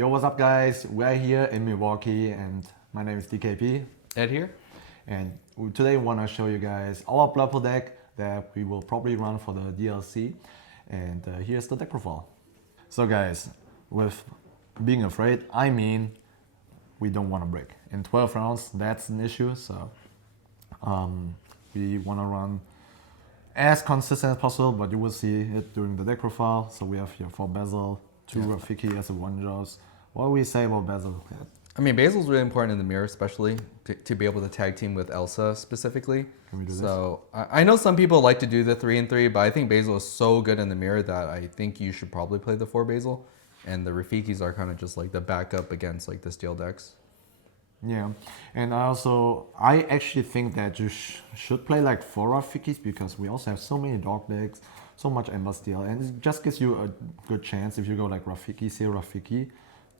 Yo, what's up guys? We're here in Milwaukee and my name is DKP. Ed here. And today we want to show you guys our Blurple deck that we will probably run for the DLC. And here's the deck profile. So guys, with being afraid, I mean we don't want to break. In 12 rounds, that's an issue. So we want to run as consistent as possible, but you will see it during the deck profile. So we have here 4 Basil, 2 Rafiki as a 1-drops. What do we say about Basil? I mean, Basil's really important in the mirror, especially to be able to tag team with Elsa specifically. Can we do this? So I know some people like to do the 3 and 3, but I think Basil is so good in the mirror that I think you should probably play the 4 Basil. And the Rafikis are kind of just like the backup against like the steel decks. Yeah, and I actually think that you should play like 4 Rafikis because we also have so many dog decks, so much Ember Steel, and it just gives you a good chance if you go like Rafiki, say Rafiki,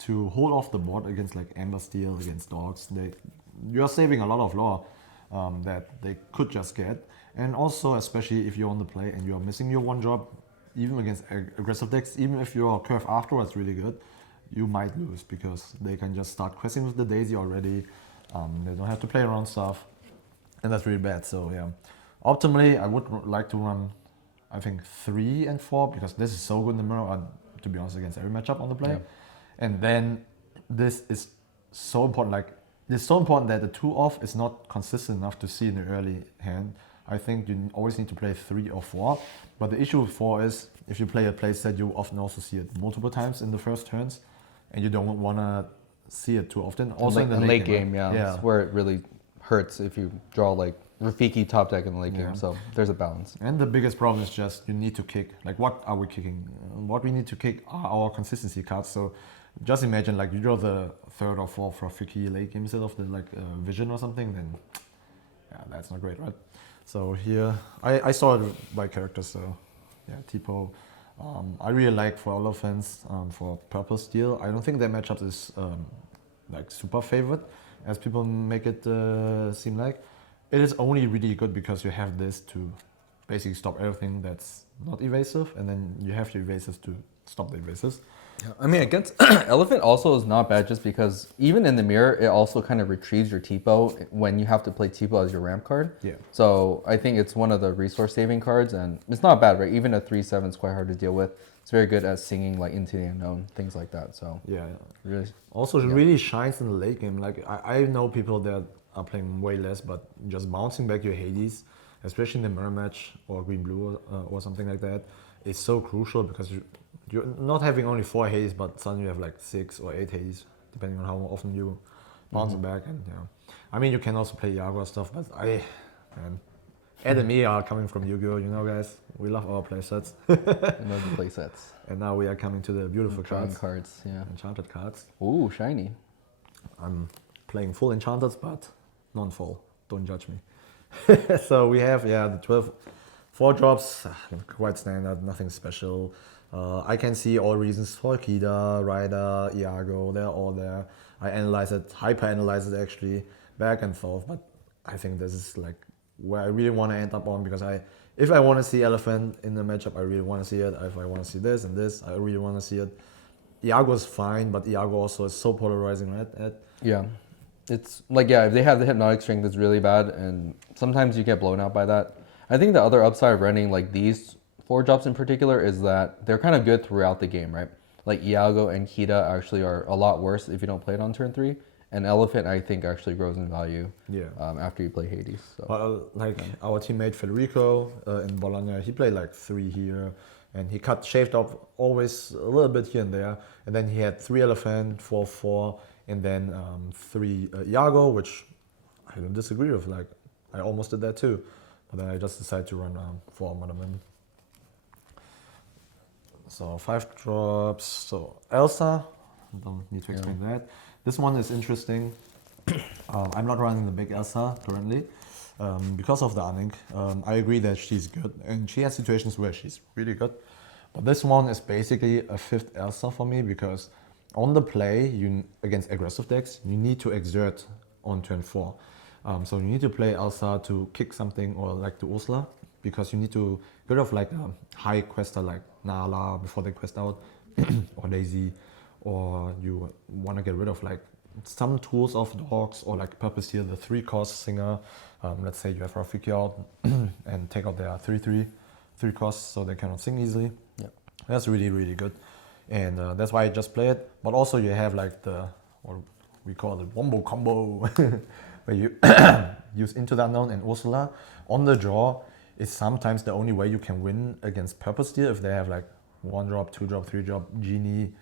to hold off the board against like Ember Steel, against dogs. You're saving a lot of lore that they could just get, and also especially if you're on the play and you're missing your 1-drop, even against aggressive decks, even if your curve afterwards really good, you might lose because they can just start questing with the Daisy already. They don't have to play around stuff, and that's really bad. So yeah, optimally I would like to run, I think 3 and 4 because this is so good in the mirror. To be honest, against every matchup on the play, and then this is so important. Like it's so important that the 2 off is not consistent enough to see in the early hand. I think you always need to play 3 or 4. But the issue with 4 is if you play a playset, you often also see it multiple times in the first turns. And you don't want to see it too often. Also in the late game, right? yeah. That's where it really hurts if you draw like Rafiki top deck in the late game. So there's a balance. And the biggest problem is just you need to kick. Like what are we kicking? What we need to kick are our consistency cards. So just imagine like you draw the 3rd or 4th Rafiki late game instead of the like Vision or something, then yeah, that's not great, right? So here, I saw it by characters, so yeah, Tipo. I really like for Elephants for Purple Steel. I don't think their matchup is like super favored as people make it seem like. It is only really good because you have this to basically stop everything that's not evasive, and then you have your evasives to stop the evasives. Yeah, I mean, against Elephant also is not bad just because even in the mirror, it also kind of retrieves your Tipo when you have to play Tipo as your ramp card. Yeah. So I think it's one of the resource saving cards, and it's not bad, right? Even a 3/7 is quite hard to deal with. It's very good at singing like Into the Unknown, things like that. So yeah, really. Also, it really shines in the late game. Like I know people that are playing way less, but just bouncing back your Hades, especially in the mirror match or green blue or something like that, is so crucial because you're not having only 4 Hades, but suddenly you have like 6 or 8 Hades, depending on how often you bounce back. And yeah, I mean you can also play Iago stuff, but Ed and me are coming from Yu-Gi-Oh, you know, guys. We love our playsets. I love the playsets. And now we are coming to the beautiful cards. Yeah. Enchanted cards. Ooh, shiny. I'm playing full enchanted, but non-full. Don't judge me. So we have the 12 4-drops, quite standard, nothing special. I can see all reasons for Kida, Ryder, Iago, they're all there. I analyze it, hyper-analyze it actually, back and forth, but I think this is like where I really want to end up on because if I want to see Elephant in the matchup, I really want to see it. If I want to see this and this, I really want to see it. Iago is fine, but Iago also is so polarizing, right? Yeah. It's like, if they have the hypnotic strength, it's really bad, and sometimes you get blown out by that. I think the other upside of running like these 4-drops in particular is that they're kind of good throughout the game, right? Like Iago and Kida actually are a lot worse if you don't play it on turn 3. And Elephant, I think, actually grows in value after you play Hades. So. But our teammate Federico in Bologna, he played like 3 here, and he shaved off always a little bit here and there. And then he had 3 Elephant, 4/4, and then 3 Iago, which I don't disagree with. Like I almost did that too, but then I just decided to run 4 Monoman. So 5 drops. So Elsa, don't need to explain that. This one is interesting. I'm not running the big Elsa currently because of the Anink. I agree that she's good, and she has situations where she's really good. But this one is basically a 5th Elsa for me because on the play, against aggressive decks, you need to exert on turn 4. So you need to play Elsa to kick something or like the Ursula because you need to get rid of like a high quester like Nala before they quest out or Daisy or you want to get rid of like some tools of dogs, or like purpose here the 3-cost singer. Let's say you have Rafiki out and take out their 3 costs so they cannot sing easily. Yeah. That's really, really good. And that's why I just play it. But also you have like what we call it wombo combo, where you use Into the Unknown and Ursula. On the draw is sometimes the only way you can win against Purple Steel if they have like 1-drop, 2-drop, 3-drop, Genie,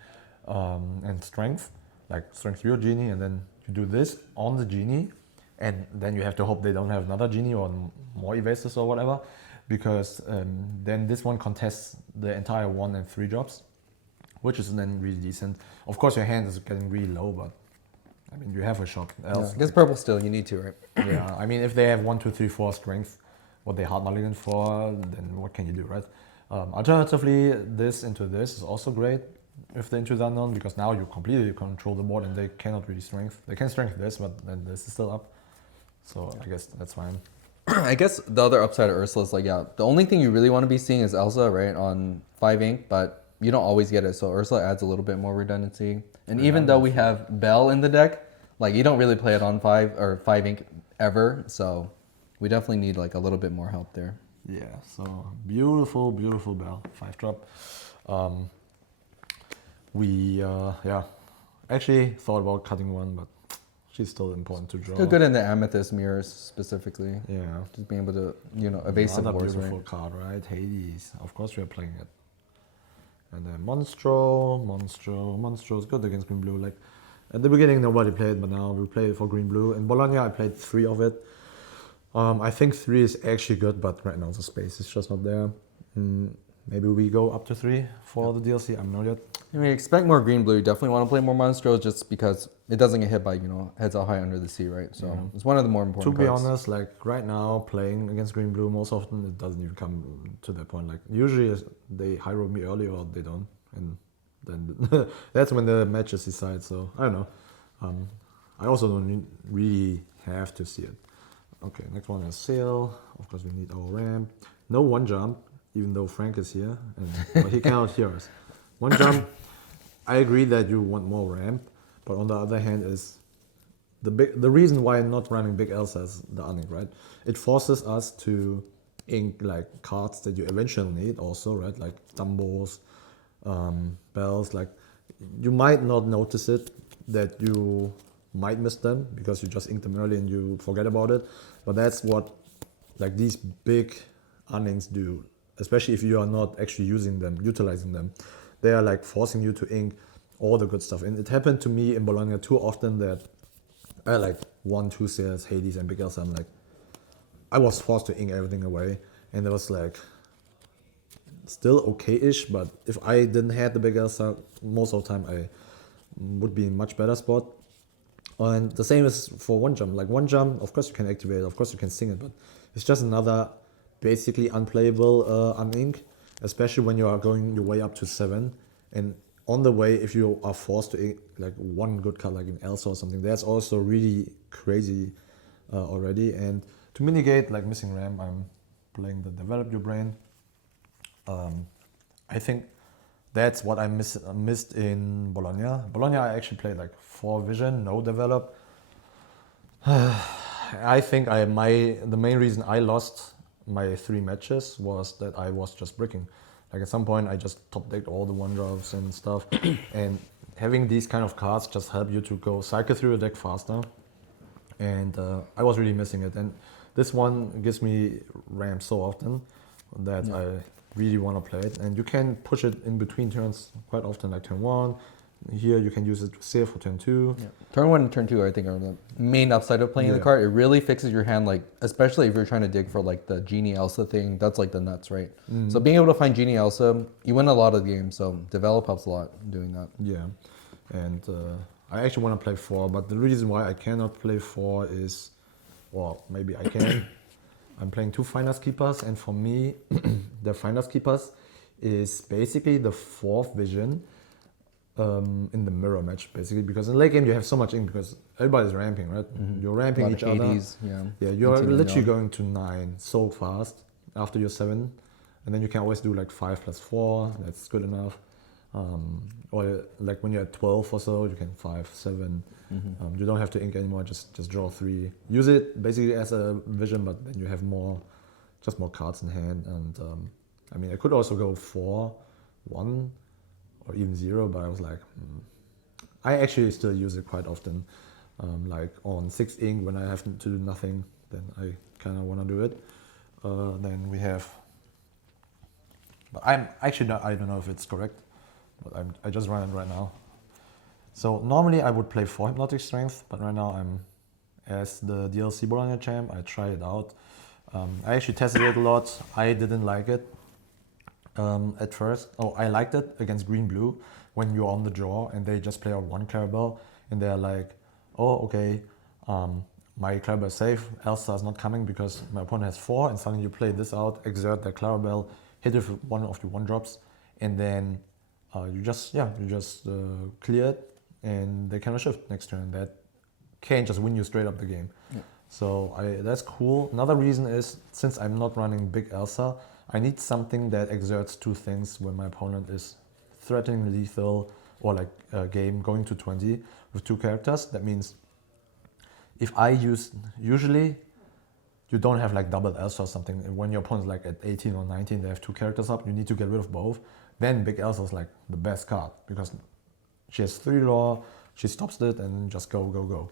and Strength. Like Strength 3 or Genie, and then you do this on the Genie, and then you have to hope they don't have another Genie or more evasives or whatever, because then this one contests the entire 1 and 3 drops, which is then really decent. Of course your hand is getting really low, but I mean you have a shot. Else, Against Purple Steel, you need to, right? yeah, I mean if they have 1, 2, 3, 4 Strength, what they hard mulligan for, then what can you do, right? Alternatively, this into this is also great. If they're Into the Unknown, because now you completely control the board and they cannot really strength. They can strength this, but then this is still up. So I guess that's fine. I guess the other upside of Ursula is like, yeah, the only thing you really want to be seeing is Elsa, right, on 5 ink, but you don't always get it. So Ursula adds a little bit more redundancy. And even though we have Belle in the deck, like you don't really play it on 5 ink ever. So we definitely need like a little bit more help there. Yeah, so beautiful, beautiful Belle, 5-drop. We actually thought about cutting one, but she's still important to draw. Still good in the Amethyst mirrors specifically. Yeah. Just being able to, evasive Another wars, beautiful right? card, right? Hades. Of course we are playing it. And then Monstro is good against green blue. Like at the beginning nobody played, but now we play it for green blue. In Bologna I played 3 of it. I think 3 is actually good, but right now the space is just not there. Maybe we go up to 3 for the DLC. I'm not yet. I mean, expect more green blue. You definitely want to play more Monstros just because it doesn't get hit by, heads out high under the sea, right? So it's one of the more important To be cards. honest, like right now playing against green blue, most often it doesn't even come to that point. Like usually they high roll me early or they don't, and then that's when the matches decide. So I don't know. I also don't really have to see it. Okay, next one is Sail. Of course we need our ramp. No 1-jump, even though Frank is here, but he cannot hear us. 1-jump, I agree that you want more ramp, but on the other hand is the reason why I'm not running big Elsa is the unink, right? It forces us to ink like cards that you eventually need also, right? Like Dumbos, Bells, like you might not notice it that you might miss them because you just ink them early and you forget about it, but that's what like these big uninks do, especially if you are not actually utilizing them. They are like forcing you to ink all the good stuff. And it happened to me in Bologna too often that I had like 1, 2 sales, Hades and Big Elsa. I'm like, I was forced to ink everything away. And it was like, still okay-ish, but if I didn't have the Big Elsa, most of the time I would be in much better spot. And the same is for 1-jump. Like 1-jump, of course you can activate it, of course you can sing it, but it's just another basically unplayable unink, especially when you are going your way up to 7. And on the way, if you are forced to like one good card like an Elsa or something, that's also really crazy already. And to mitigate like missing ramp, I'm playing the Develop Your Brain. I think that's what I missed in Bologna. Bologna I actually played like 4 vision, no develop. I think the main reason I lost my 3 matches was that I was just bricking. Like at some point I just top decked all the 1-drops and stuff. And having these kind of cards just help you to go cycle through the deck faster. And I was really missing it. And this one gives me ramp so often that I really want to play it. And you can push it in between turns quite often, like turn 1. Here you can use it to save for turn 2. Yeah. Turn 1 and turn 2 I think are the main upside of playing the card. It really fixes your hand, like especially if you're trying to dig for like the Genie Elsa thing. That's like the nuts, right? So being able to find Genie Elsa, you win a lot of the games. So develop helps a lot doing that. Yeah, and I actually want to play 4, but the reason why I cannot play 4 is, well, maybe I can. I'm playing 2 Finders Keepers, and for me, the Finders Keepers is basically the 4th vision in the mirror match, basically, because in late game you have so much ink because everybody's ramping, right? You're ramping each Hades, other. Yeah, you're literally going to 9 so fast after your 7, and then you can always do like 5 plus 4. That's good enough. Or like when you're at 12 or so, you can 5, 7. You don't have to ink anymore. Just draw 3. Use it basically as a vision, but then you have more cards in hand. And I mean, I could also go 4, 1, or even 0, but I was like, I actually still use it quite often. Like on 6 ink when I have to do nothing, then I kind of want to do it. Then we have, but I'm actually not, I don't know if it's correct, but I just run it right now. So normally I would play 4 Hypnotic Strength, but right now I'm, as the DLC Bologna champ, I tried it out. I actually tested it a lot. I didn't like it at first. Oh, I liked it against green-blue when you're on the draw and they just play out 1 Clarabelle and they're like, oh, okay, my Clarabelle is safe, Elsa is not coming because my opponent has 4, and suddenly you play this out, exert their Clarabelle, hit it with one of your 1-drops, and then you just clear it, and they cannot shift next turn. That can just win you straight up the game. Yeah. So that's cool. Another reason is, since I'm not running big Elsa, I need something that exerts 2 things when my opponent is threatening lethal or like a game going to 20 with 2 characters. That means if I use, usually you don't have like double Elsa or something. When your opponent's like at 18 or 19, they have 2 characters up, you need to get rid of both. Then big Elsa is like the best card because she has 3 lore, she stops it and just go, go, go.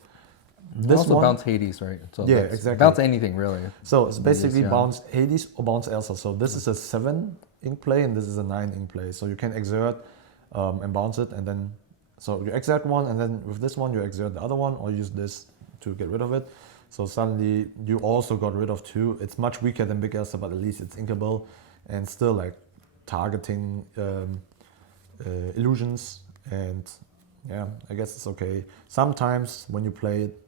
This also bounce Hades, right? So yeah, exactly. Bounce anything really. So it's basically bounce Hades or bounce Elsa. So this is a 7 ink play and this is a 9 ink play. So you can exert and bounce it, and then so you exert one, and then with this one you exert the other one, or use this to get rid of it. So suddenly you also got rid of 2. It's much weaker than big Elsa, but at least it's inkable and still like targeting illusions. And yeah, I guess it's okay. Sometimes when you play it,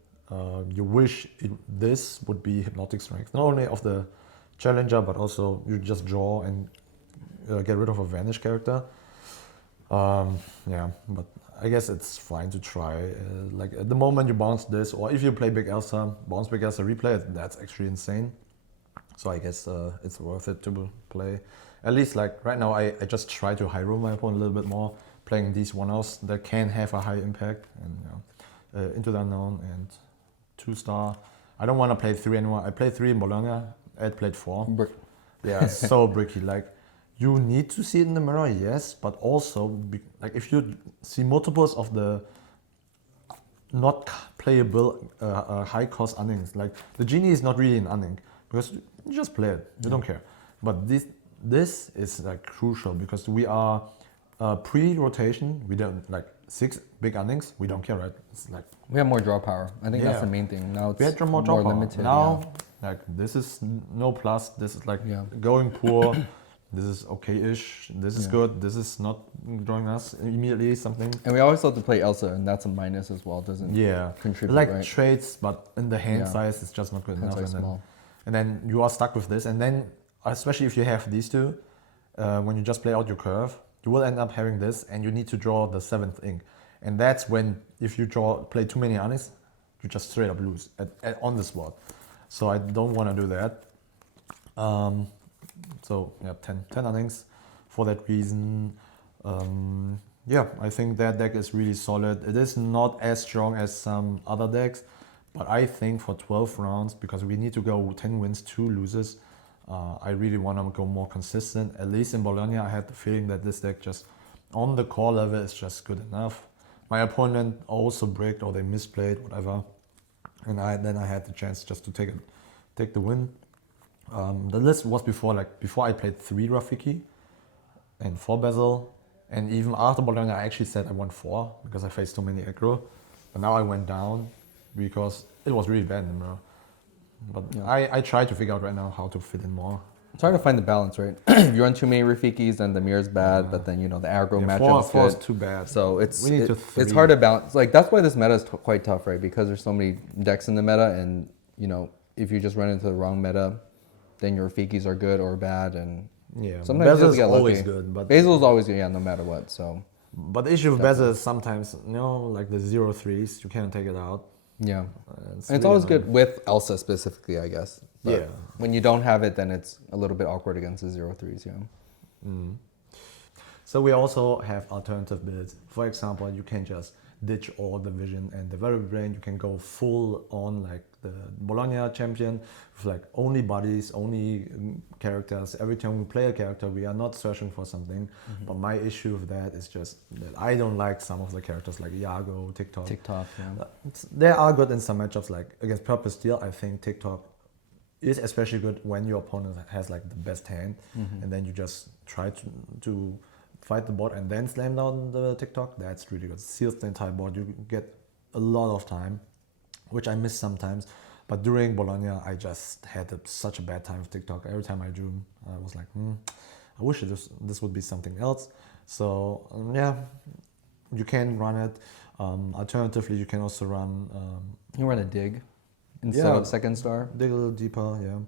you wish this would be Hypnotic Strength, not only of the challenger, but also you just draw and get rid of a vanish character. Yeah, but I guess it's fine to try. Like at the moment you bounce this, or if you play big Elsa, bounce big Elsa, replay it, that's actually insane. So I guess it's worth it to play. At least like right now I just try to high roll my opponent a little bit more, playing these 1-offs that can have a high impact, and Into the Unknown and 2-star. I don't want to play 3 anymore. I played 3 in Bologna, Ed played 4. Yeah, so bricky. Like, you need to see it in the mirror, yes, but also, like, if you see multiples of the not playable high cost unnings, like the genie is not really an unning because you just play it, you don't care. But this is like crucial because we are pre-rotation. We don't like 6 big unnings. We don't care, right? It's like we have more draw power. I think that's the main thing. Now it's we had more draw power. Limited. Now, like this is no plus. This is like going poor. This is okay-ish. This is good. This is not drawing us immediately something. And we always love to play Elsa, and that's a minus as well. It doesn't contribute. Like traits, but in the hand size, it's just not good enough. And then you are stuck with this. And then, especially if you have these 2, when you just play out your curve, you will end up having this, and you need to draw the 7th ink. And that's when, if you play too many unnings, you just straight up lose on the spot. So I don't want to do that. So yeah, 10 unnings for that reason. Yeah, I think that deck is really solid. It is not as strong as some other decks, but I think for 12 rounds, because we need to go 10 wins, 2 loses, I really want to go more consistent. At least in Bologna, I had the feeling that this deck just on the core level is just good enough. My opponent also bricked or they misplayed, whatever, and then I had the chance just to take the win. The list was before I played 3 Rafiki and 4 Bezel, and even after Bologna I actually said I want 4 because I faced too many aggro, but now I went down because it was really bad in the mirror. But I try to figure out right now how to fit in more. It's hard to find the balance, right? If you run too many Rafikis, then the mirror's bad, but then the aggro matchup is good. 4 is too bad. So it's hard to balance. Like that's why this meta is quite tough, right? Because there's so many decks in the meta, and if you just run into the wrong meta, then your Rafikis are good or bad, and sometimes Bezel is always lucky. Good, but Basil is always good, no matter what. So, but the issue with Bezel is sometimes like the 0-3s, you can't take it out. Yeah, and it's always good with Elsa specifically, I guess. But when you don't have it, then it's a little bit awkward against the 0-3s. So we also have alternative builds. For example, you can just ditch all the vision and the variable brain. You can go full on like the Bologna champion with like only bodies, only characters. Every time we play a character, we are not searching for something. But my issue with that is just that I don't like some of the characters like Iago, TikTok. Yeah. They are good in some matchups, like against Purple Steel. I think TikTok is especially good when your opponent has like the best hand, and then you just try to fight the bot and then slam down the TikTok. That's really good. Seals the entire board. You get a lot of time, which I miss sometimes. But during Bologna, I just had such a bad time with TikTok. Every time I drew, I was like, I wish this would be something else. So yeah, you can run it. Alternatively, you can also run. You can run a dig instead of second star. Dig a little deeper, yeah.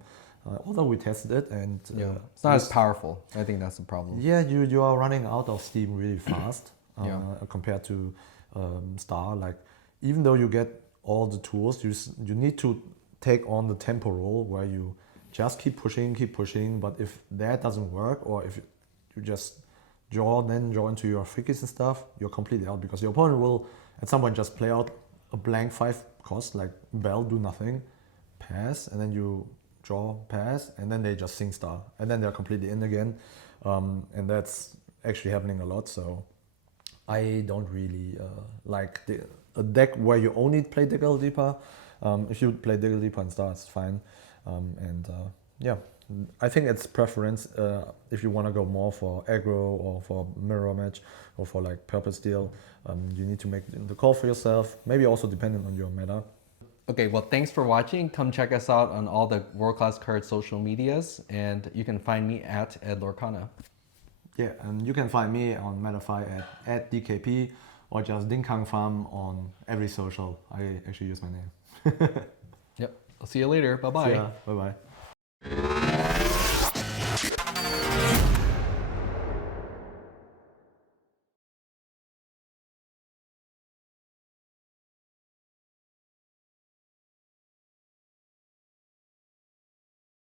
Although we tested it and it's not as powerful. I think that's the problem. Yeah, you are running out of steam really fast compared to Star. Like even though you get all the tools, you need to take on the tempo role where you just keep pushing. But if that doesn't work, or if you just draw into your frickies and stuff, you're completely out because your opponent will at some point just play out a blank 5 cost like Bell, do nothing, pass, and then you draw, pass, and then they just sing Star, and then they're completely in again, and that's actually happening a lot. So I don't really like a deck where you only play Diggle Deeper. If you play Diggle Deeper and Star, it's fine, yeah, I think it's preference. If you want to go more for aggro or for mirror match or for like Purple Steel, you need to make the call for yourself, maybe also depending on your meta. Okay, well, thanks for watching. Come check us out on all the World Class Cards social medias, and you can find me at Lorcana. Yeah, and you can find me on Metafy at DKP or just Dinkang Farm on every social. I actually use my name. Yep. I'll see you later. Bye-bye. Bye-bye.